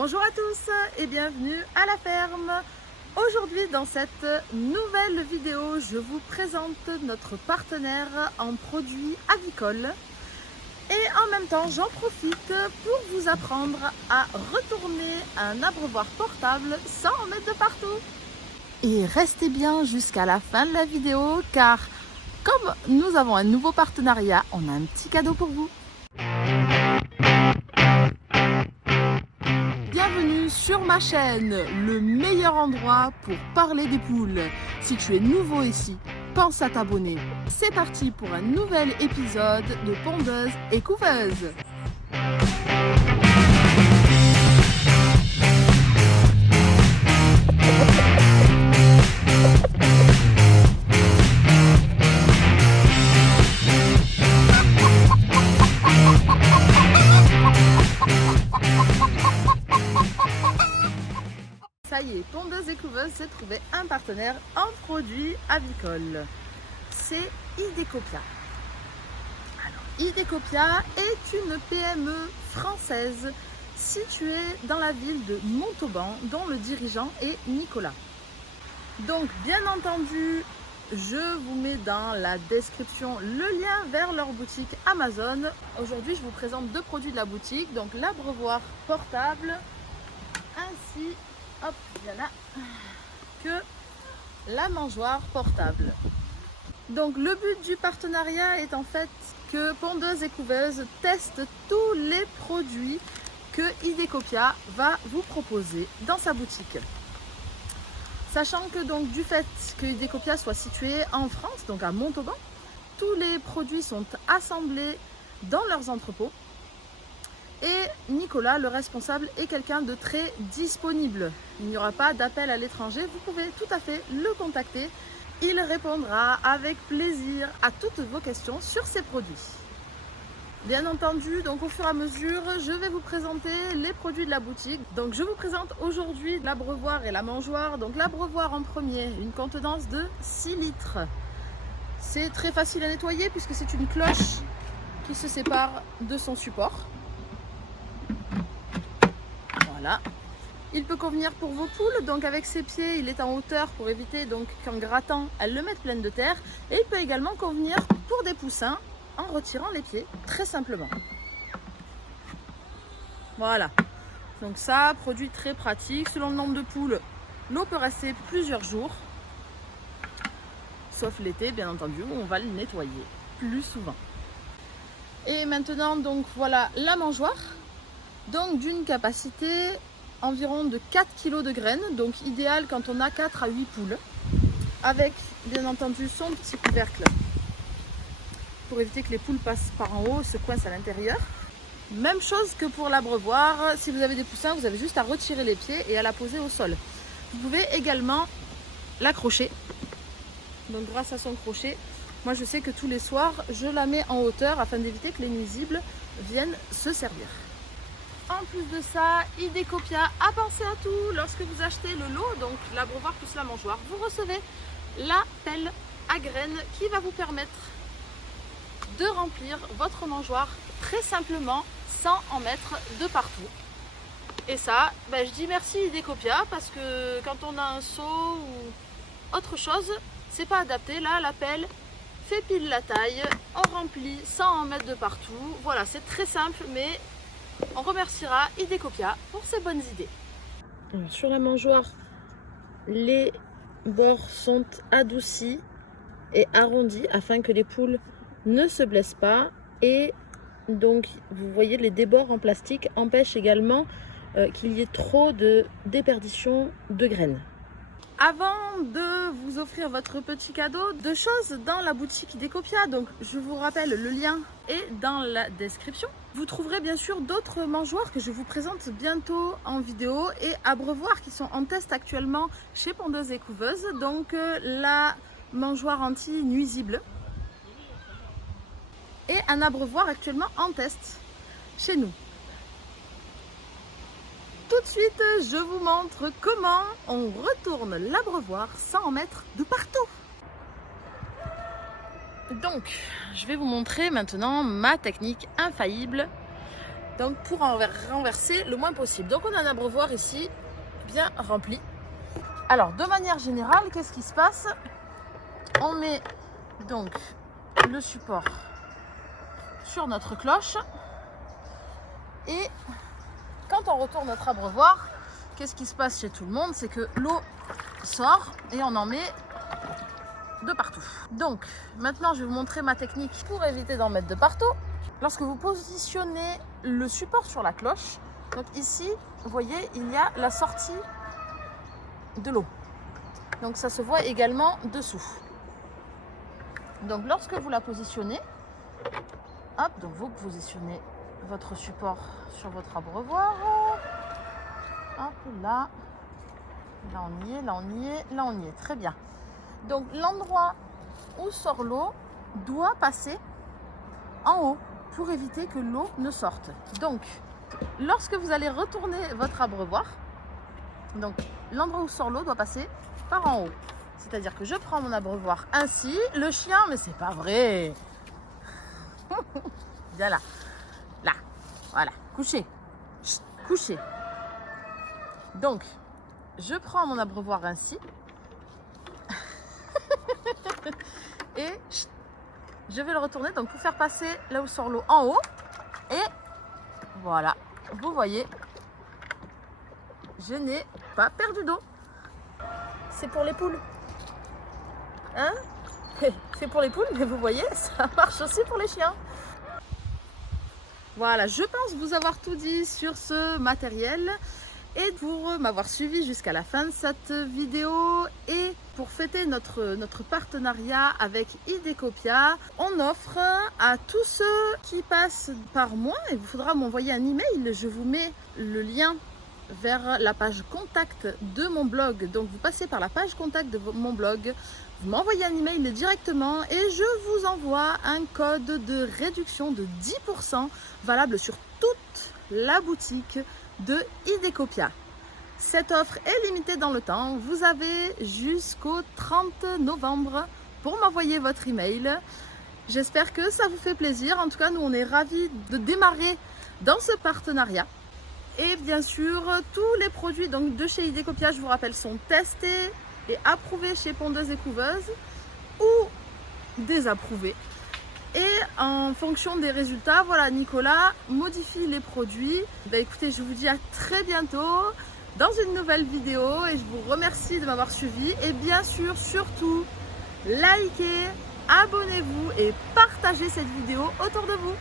Bonjour à tous et bienvenue à la ferme. Aujourd'hui dans cette nouvelle vidéo, je vous présente notre partenaire en produits avicoles et en même temps j'en profite pour vous apprendre à retourner un abreuvoir portable sans en mettre de partout. Et restez bien jusqu'à la fin de la vidéo car comme nous avons un nouveau partenariat, on a un petit cadeau pour vous. Bienvenue sur ma chaîne, le meilleur endroit pour parler des poules. Si tu es nouveau ici, pense à t'abonner. C'est parti pour un nouvel épisode de Pondeuse et Couveuse. Ça y est, Pondeuse et Couveuse s'est trouvé un partenaire en produits avicoles. C'est Idecopia. Alors, Idecopia est une PME française située dans la ville de Montauban, dont le dirigeant est Nicolas. Donc, bien entendu, je vous mets dans la description le lien vers leur boutique Amazon. Aujourd'hui, je vous présente deux produits de la boutique, donc l'abreuvoir portable ainsi hop, il y en a que la mangeoire portable. Donc le but du partenariat est en fait que Pondeuse et Couveuse testent tous les produits que Idecopia va vous proposer dans sa boutique. Sachant que donc du fait que Idecopia soit situé en France, donc à Montauban, tous les produits sont assemblés dans leurs entrepôts. Et Nicolas, le responsable, est quelqu'un de très disponible. Il n'y aura pas d'appel à l'étranger, vous pouvez tout à fait le contacter. Il répondra avec plaisir à toutes vos questions sur ces produits. Bien entendu, donc au fur et à mesure, je vais vous présenter les produits de la boutique. Donc je vous présente aujourd'hui l'abreuvoir et la mangeoire. Donc l'abreuvoir en premier, une contenance de 6 litres. C'est très facile à nettoyer puisque c'est une cloche qui se sépare de son support. Voilà. Il peut convenir pour vos poules, donc avec ses pieds, il est en hauteur pour éviter donc qu'en grattant, elles le mettent pleine de terre. Et il peut également convenir pour des poussins en retirant les pieds, très simplement. Voilà. Donc ça, produit très pratique. Selon le nombre de poules, l'eau peut rester plusieurs jours. Sauf l'été, bien entendu, où on va le nettoyer plus souvent. Et maintenant, donc voilà la mangeoire. Donc d'une capacité environ de 4 kg de graines, donc idéal quand on a 4 à 8 poules, avec bien entendu son petit couvercle pour éviter que les poules passent par en haut, se coincent à l'intérieur. Même chose que pour l'abreuvoir, si vous avez des poussins, vous avez juste à retirer les pieds et à la poser au sol. Vous pouvez également l'accrocher, donc grâce à son crochet, moi je sais que tous les soirs, je la mets en hauteur afin d'éviter que les nuisibles viennent se servir. En plus de ça, Idecopia a pensé à tout. Lorsque vous achetez le lot, donc l'abreuvoir plus la mangeoire, vous recevez la pelle à graines qui va vous permettre de remplir votre mangeoire très simplement sans en mettre de partout. Et ça, je dis merci Idecopia parce que quand on a un seau ou autre chose, c'est pas adapté. Là, la pelle fait pile la taille, on remplit sans en mettre de partout. Voilà, c'est très simple, mais on remerciera Idecopia pour ses bonnes idées. Alors, sur la mangeoire, les bords sont adoucis et arrondis afin que les poules ne se blessent pas. Et donc, vous voyez, les débords en plastique empêchent également qu'il y ait trop de déperdition de graines. Avant de vous offrir votre petit cadeau, deux choses dans la boutique Idecopia. Donc je vous rappelle, le lien est dans la description. Vous trouverez bien sûr d'autres mangeoires que je vous présente bientôt en vidéo et abreuvoirs qui sont en test actuellement chez Pondeuse et Couveuse. Donc la mangeoire anti-nuisible et un abreuvoir actuellement en test chez nous. Tout de suite, je vous montre comment on retourne l'abreuvoir sans en mettre de partout. Donc, je vais vous montrer maintenant ma technique infaillible Donc pour renverser le moins possible. Donc on a un abreuvoir ici bien rempli. Alors de manière générale, qu'est-ce qui se passe? On met donc le support sur notre cloche et quand on retourne notre abreuvoir, qu'est-ce qui se passe chez tout le monde? C'est que l'eau sort et on en met de partout. Donc maintenant je vais vous montrer ma technique pour éviter d'en mettre de partout. Lorsque vous positionnez le support sur la cloche, donc ici vous voyez il y a la sortie de l'eau, donc ça se voit également dessous. Donc lorsque vous la positionnez, hop, donc vous positionnez votre support sur votre abreuvoir, hop là, là on y est, là on y est, là on y est, très bien. Donc l'endroit où sort l'eau doit passer en haut pour éviter que l'eau ne sorte. Donc lorsque vous allez retourner votre abreuvoir, donc l'endroit où sort l'eau doit passer par en haut. C'est-à-dire que je prends mon abreuvoir ainsi, le chien, mais c'est pas vrai. Viens là, là, voilà, couché, chut, couché. Donc, je prends mon abreuvoir ainsi et chut, je vais le retourner donc pour faire passer là où sort l'eau en haut. Et voilà, vous voyez, je n'ai pas perdu d'eau. C'est pour les poules. Hein? C'est pour les poules, mais vous voyez, ça marche aussi pour les chiens. Voilà, je pense vous avoir tout dit sur ce matériel et pour m'avoir suivi jusqu'à la fin de cette vidéo. Et pour fêter notre partenariat avec Idecopia, on offre à tous ceux qui passent par moi, il vous faudra m'envoyer un email, je vous mets le lien vers la page contact de mon blog. Donc vous passez par la page contact de mon blog, vous m'envoyez un email directement et je vous envoie un code de réduction de 10% valable sur toute la boutique de Idecopia. Cette offre est limitée dans le temps, vous avez jusqu'au 30 novembre pour m'envoyer votre email. J'espère que ça vous fait plaisir, en tout cas nous on est ravis de démarrer dans ce partenariat. Et bien sûr, tous les produits donc, de chez Idecopia, je vous rappelle, sont testés et approuvés chez Pondeuses et Couveuses ou désapprouvés. Et en fonction des résultats, voilà, Nicolas modifie les produits. Ben, écoutez, je vous dis à très bientôt dans une nouvelle vidéo et je vous remercie de m'avoir suivi. Et bien sûr, surtout, likez, abonnez-vous et partagez cette vidéo autour de vous.